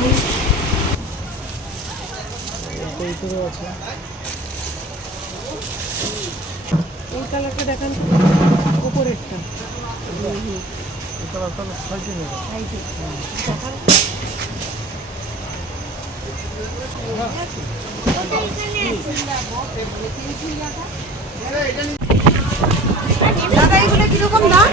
দেখুন এইগুলো আছে। ওই কালারটা দেখান, উপরেরটা। এই কালারটা সাইজে নেই, সাইজে দেখান। দাদা এগুলো কিরকম দাম?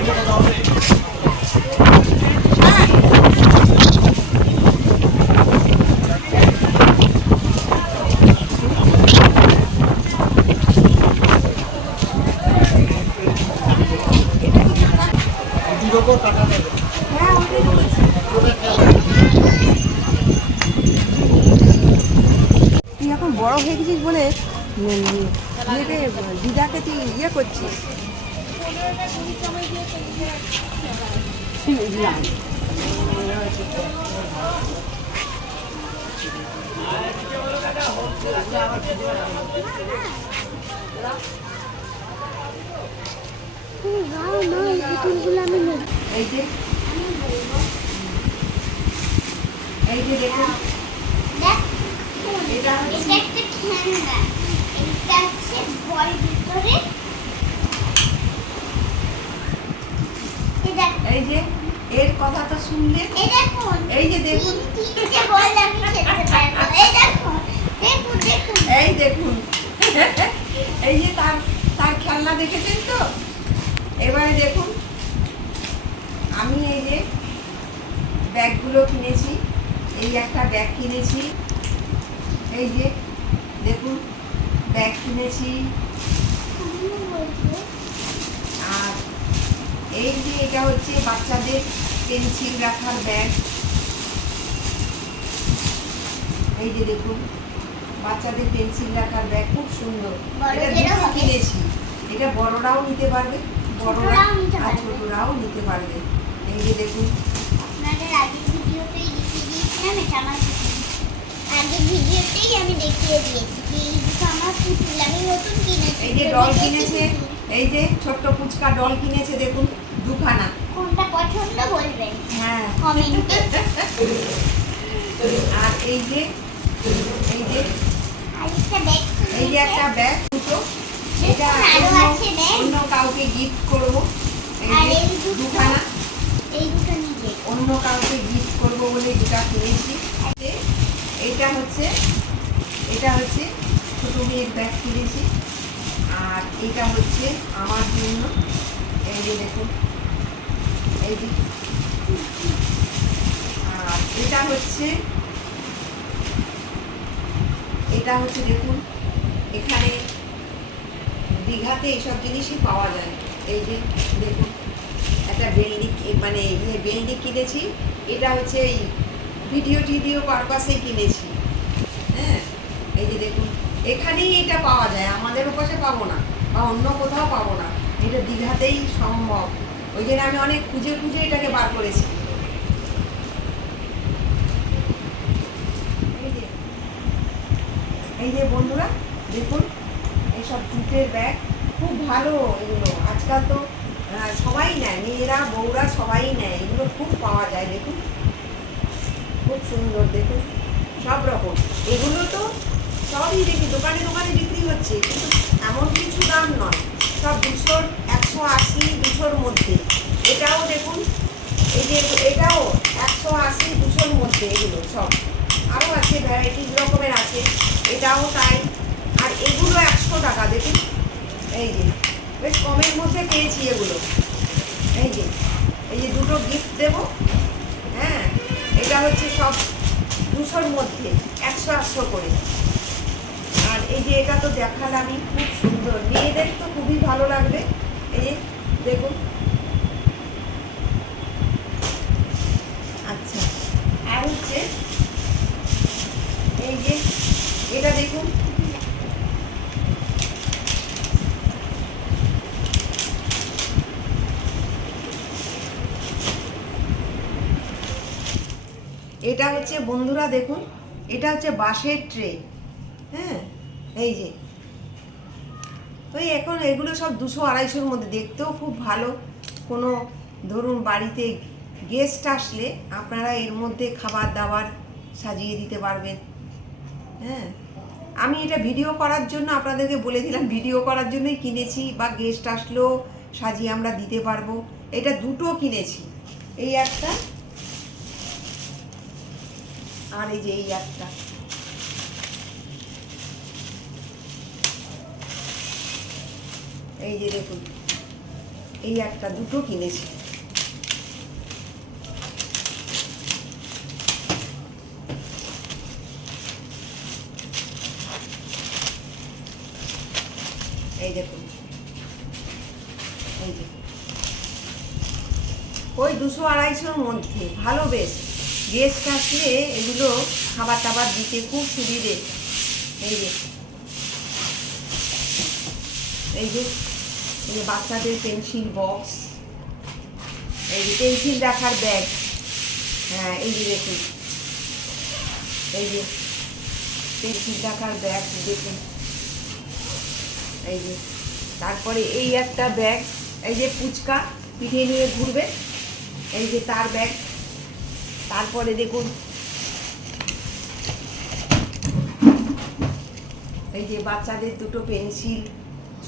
তুই এখন বড় হয়ে গেছিস বলে দিদাকে তুই ইয়ে করছিস। এই যে দেখুন, এই যে এর কথা তো শুনলেন। এই যে দেখুন, এই দেখুন, এই যে তার তার খেলনা দেখেছেন তো। এবারে দেখুন, আমি এই যে ব্যাগগুলো কিনেছি, এই একটা ব্যাগ কিনেছি, এই যে দেখুন ব্যাগ কিনেছি। আর এই যে এটা হচ্ছে বাচ্চাদের পেন্সিল রাখার ব্যাগ। এই যে দেখুন বাচ্চাদের পেন্সিল রাখার ব্যাগ, খুব সুন্দর। এটা দুটো কিনেছি, এটা বড়রাও নিতে পারবে, বড়রা আর ছোটরাও নিতে পারবে। এই যে দেখুন, আমি দেখিয়ে দিয়েছি আমার পুতুল আমি নতুন কিনেছি। এই যে ডল কিনেছে, এই যে ছোট্ট পুচকা ডল কিনেছে, দেখুন দুখানা। কোনটা পছন্দ বলবেন? হ্যাঁ কমেন্টে। আর এই যে এই যে আরেকটা ব্যাগ, এই যে একটা ব্যাগ দুটো, এটা অন্য কাউকে গিফট করবো। এই যে দুখানা, এই দুটো নিজে অন্য কাউকে গিফট করবো বলে দুটা কিনেছি। এটা হচ্ছে ছোট মেয়ের ব্যাগ কিনেছি। আর এটা হচ্ছে আমার জন্য। এই যে দেখুন, এই যে। আর এটা হচ্ছে দেখুন, এখানে দীঘাতে এইসব জিনিসই পাওয়া যায়। এই যে দেখুন, একটা বেলনি, মানে বেলনি কিনেছি। এটা হচ্ছে এই ভিডিও পারপাসে কিনেছি। হ্যাঁ, এই যে দেখুন, এখানেই এটা পাওয়া যায়, আমাদের ওপাশে পাবো না বা অন্য কোথাও পাবো না, এটা দীঘাতেই সম্ভব। ওই জন্য আমি অনেক খুঁজে এটাকে বার করেছি। এই যে বন্ধুরা দেখুন, এইসব জুটের ব্যাগ খুব ভালো। এগুলো আজকাল তো সবাই নেয়, মেয়েরা বউরা সবাই নেয়, এগুলো খুব পাওয়া যায়। দেখুন খুব সুন্দর, দেখুন সব রকম। এগুলো তো সবই দেখি দোকানে বিক্রি হচ্ছে, কিন্তু এমন কিছু দাম নয়, সব 200, 180, 200-র মধ্যে। এটাও দেখুন, এই যে এটাও 180, 200-র মধ্যে। এগুলো সব আরও আছে, ভ্যারাইটিস রকমের আছে। এটাও তাই। আর এগুলো 100 টাকা। দেখুন এই যে বেশ কমের মধ্যে পেয়েছি এগুলো। এই যে দুটো গিফট দেবো। হ্যাঁ, এটা হচ্ছে সব 200-র মধ্যে, 100 করে। আর এই যে এটা তো দেখালামই, খুব সুন্দর, মেয়েদের তো খুবই ভালো লাগবে। এই যে দেখুন। আচ্ছা, আর হচ্ছে এই যে এটা দেখুন, এটা হচ্ছে বন্ধুরা দেখুন, এটা হচ্ছে বাঁশের ট্রে। হ্যাঁ, এই যে ওই এখন এগুলো সব 200-250-র মধ্যে, দেখতেও খুব ভালো। কোনো ধরুন বাড়িতে গেস্ট আসলে আপনারা এর মধ্যে খাবার দাবার সাজিয়ে দিতে পারবেন। হ্যাঁ, আমি এটা ভিডিও করার জন্য আপনাদেরকে বলে দিলাম, ভিডিও করার জন্যই কিনেছি, বা গেস্ট আসলেও সাজিয়ে আমরা দিতে পারবো। এটা দুটো কিনেছি, এই একটা আর এই যে এই একটা। এই যে দেখুন, এই একটা, দুটো কিনেছি। এই দেখুন, এই যে ওই 200-250 মধ্যে, ভালো বেশ। গেস্ট আসলে এগুলো খাবার টাবার দিতে খুব সুবিধে। এই যে এই যে এই যে বাচ্চাদের পেন্সিল বক্স, এই যে পেন্সিল রাখার ব্যাগ। হ্যাঁ, এই যে দেখুন, এই যে পেন্সিল রাখার ব্যাগ দেখুন। এই যে তারপরে এই একটা ব্যাগ, এই যে ফুচকা পিঠে নিয়ে ঘুরবে, এই যে তার ব্যাগ। তারপরে দেখুন এই যে বাচ্চাদের দুটো পেন্সিল,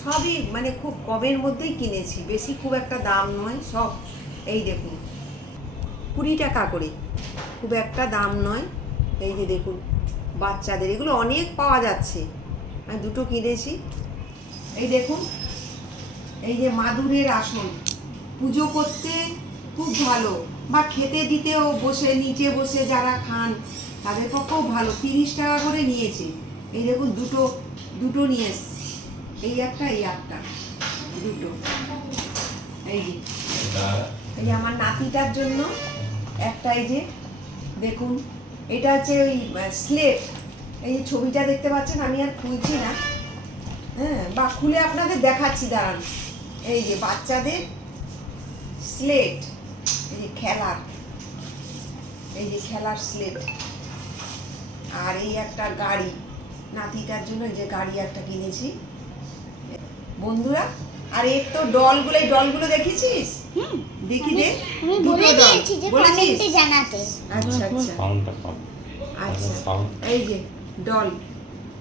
সবই মানে খুব কমের মধ্যেই কিনেছি, বেশি খুব একটা দাম নয় সব। এই দেখুন 20 টাকা করে, খুব একটা দাম নয়। এই যে দেখুন বাচ্চাদের এগুলো অনেক পাওয়া যাচ্ছে, আমি দুটো কিনেছি। এই দেখুন, এই যে মাদুরের আসন, পুজো করতে খুব ভালো, বা খেতে দিতেও বসে নিচে বসে যারা খান তাদের পক্ষেও ভালো। 30 টাকা করে নিয়েছে। এই দেখুন দুটো দুটো নিয়ে এসছি, এই একটা এই একটা, দুটো। এই যে এই যে আমার নাতিটার জন্য একটা, এই যে দেখুন, এটা হচ্ছে ওই স্লেট। এই যে ছবিটা দেখতে পাচ্ছেন, আমি আর খুলছি না, হ্যাঁ, বা খুলে আপনাদের দেখাচ্ছি, দাঁড়ান। এই যে বাচ্চাদের স্লেট, এই যে খেলার, এই যে খেলার স্লেট। আর এই একটা গাড়ি, নাতিটার জন্য যে গাড়ি একটা কিনেছি বন্ধুরা। আর এর তো ডলগুলো, এই ডলগুলো দেখেছিস? দেখি দে, আমি দুটো বলে ডল দিয়েছি যে বলেছিস? কমেন্টে জানাতে। আচ্ছা আচ্ছা আচ্ছা, এই যে ডল।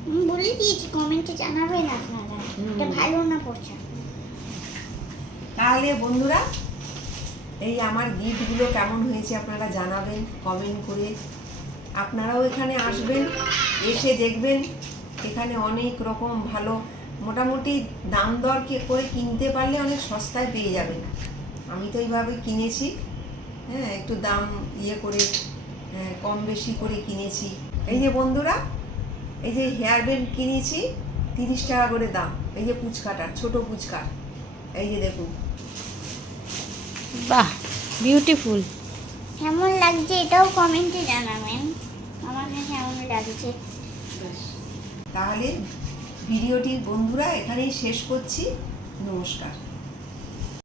আমি বলে দিয়েছি কমেন্টে জানাবেন আপনারা এটা ভালো না পড়ছে। তাহলে বন্ধুরা, এই আমার গিফটগুলো কেমন হয়েছে আপনারা জানাবেন কমেন্ট করে। আপনারাও এখানে আসবেন, এসে দেখবেন, এখানে অনেক রকম ভালো, মোটামুটি দাম দর করে কিনতে পারলে অনেক সস্তায় পেয়ে যাবেন। আমি তো এইভাবে কিনেছি, হ্যাঁ, একটু দাম ইয়ে করে, কম বেশি করে কিনেছি। এই যে বন্ধুরা, এই যে হেয়ার ব্যান্ড কিনেছি 30 টাকা করে দাম। এই যে পুচকাটার, ছোট পুচকার, এই যে দেখুন। বাহ, বিউটিফুল। কেমন লাগছে এটাও কমেন্টে জানাবেন, আমার কাছে কেমন লাগছে। তাহলে ভিডিওটি বন্ধুরা এখানেই শেষ করছি। নমস্কার।